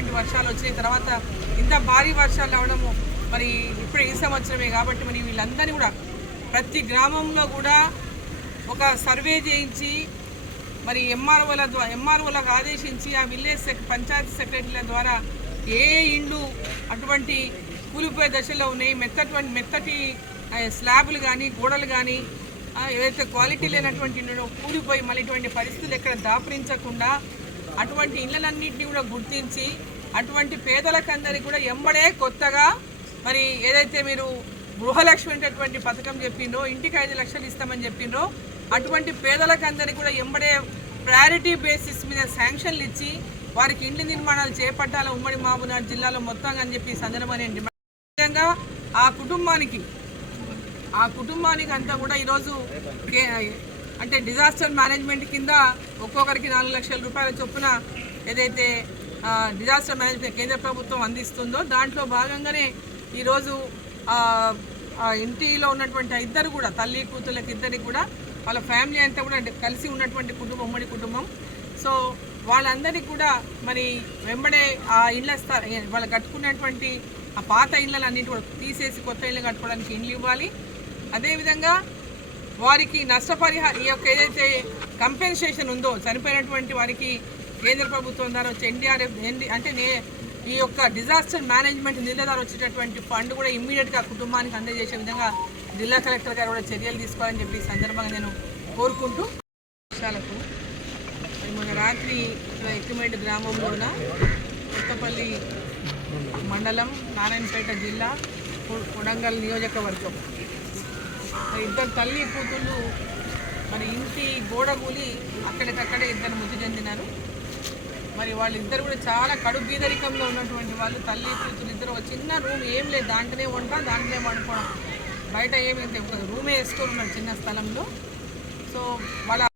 విపరీతమైనటువంటి వర్షాలు వచ్చిన తర్వాత ఇంత భారీ వర్షాలు రావడము మరి ఇప్పుడు ఈ సంవత్సరమే కాబట్టి మరి వీళ్ళందరినీ కూడా ప్రతి గ్రామంలో కూడా ఒక సర్వే చేయించి మరి ఎంఆర్ఓలకు ఆదేశించి ఆ విలేజ్ పంచాయతీ సెక్రటరీల ద్వారా ఏ ఇండ్లు అటువంటి కూలిపోయే దశలో ఉన్నాయి, మెత్తటి స్లాబులు కానీ గోడలు కానీ ఏదైతే క్వాలిటీ లేనటువంటి ఇళ్ళు కూలిపోయి మళ్ళీ ఇటువంటి పరిస్థితులు ఎక్కడ దాపురించకుండా అటువంటి ఇళ్ళలన్నింటినీ కూడా గుర్తించి అటువంటి పేదలకందరికీ కూడా ఎంబడే కొత్తగా మరి ఏదైతే మీరు గృహలక్ష్మి అనేటటువంటి పథకం చెప్పిండ్రో, ఇంటికి 5 లక్షలు ఇస్తామని చెప్పిండ్రో అటువంటి పేదలకందరికీ కూడా ఎంబడే ప్రయారిటీ బేసిస్ మీద శాంక్షన్లు ఇచ్చి వారికి ఇండ్ల నిర్మాణాలు చేపట్టాలి ఉమ్మడి మహబూబ్నగర్ జిల్లాలో మొత్తంగా అని చెప్పి సందర్భంగా విధంగా ఆ కుటుంబానికి అంతా కూడా ఈరోజు అంటే డిజాస్టర్ మేనేజ్మెంట్ కింద ఒక్కొక్కరికి 4 లక్షల రూపాయల చొప్పున ఏదైతే డిజాస్టర్ మేనేజ్మెంట్ కేంద్ర ప్రభుత్వం అందిస్తుందో దాంట్లో భాగంగానే ఈరోజు ఇంటిలో ఉన్నటువంటి ఇద్దరు కూడా తల్లి కూతుళ్ళకి ఇద్దరికి కూడా వాళ్ళ ఫ్యామిలీ అంతా కూడా కలిసి ఉన్నటువంటి కుటుంబం ఉమ్మడి కుటుంబం. సో వాళ్ళందరికీ కూడా మరి వెంబడే ఆ ఇళ్ళ వాళ్ళు కట్టుకున్నటువంటి ఆ పాత ఇళ్ళలన్నింటి కూడా తీసేసి కొత్త ఇళ్ళు కట్టుకోవడానికి ఇండ్లు ఇవ్వాలి. అదేవిధంగా వారికి నష్టపరిహారం ఈ యొక్క ఏదైతే కంపెన్సేషన్ ఉందో చనిపోయినటువంటి వారికి కేంద్ర ప్రభుత్వం ద్వారా వచ్చే ఎన్డీఆర్ఎఫ్ అంటే ఈ యొక్క డిజాస్టర్ మేనేజ్మెంట్ నిధుల ద్వారా వచ్చేటటువంటి ఫండ్ కూడా ఇమ్మీడియట్గా కుటుంబానికి అందజేసే విధంగా జిల్లా కలెక్టర్ గారు కూడా చర్యలు తీసుకోవాలని చెప్పి సందర్భంగా నేను కోరుకుంటూ వర్షాలకు మొన్న రాత్రి ఎత్తిమేడు గ్రామంలోన కొత్తపల్లి మండలం నారాయణపేట జిల్లా కొడంగల్ నియోజకవర్గం ఇద్దరు తల్లి కూతుళ్ళు మరి ఇంటి గోడ కూలి అక్కడికక్కడే ఇద్దరు మృతి చెందినారు. మరి వాళ్ళిద్దరు కూడా చాలా కడు బీదరికంలో ఉన్నటువంటి వాళ్ళు తల్లి కూతురు ఇద్దరు ఒక చిన్న రూమ్ ఏం లేదు, దాంట్లోనే వంట దాంట్లోనే వండుకోవడం, బయట ఏమి రూమే వేసుకొని ఉన్నారు చిన్న స్థలంలో. సో వాళ్ళ